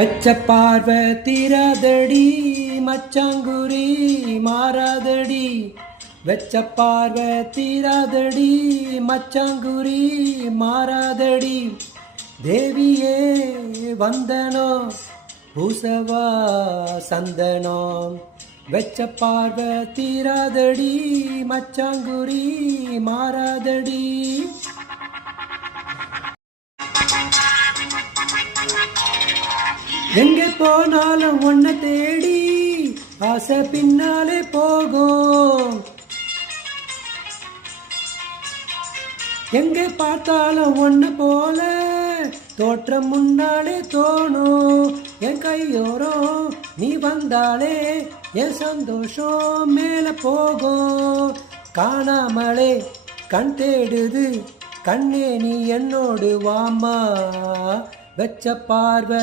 வச்ச பார்வை தீராதடி மச்சாங்குரி மாறாதடி. வச்ச பார்வை தீராதடி மச்சாங்குரி மாறாதடி. தேவியே வந்தனோ பூசவா சந்தனம். வச்ச பார்வை தீராதடி மச்சாங்குரி மாறாதடி. எங்கே போனாலும் உன்னை தேடி ஆசை பின்னாலே போகும். எங்கே பார்த்தாலும் ஒன்று போல தோற்றம் முன்னாலே தோணும். என் கையோரம் நீ வந்தாலே என் சந்தோஷம் மேல போகும். காணாமலே கண் தேடுது கண்ணே நீ என்னோடு வாமா. வச்ச பார்வை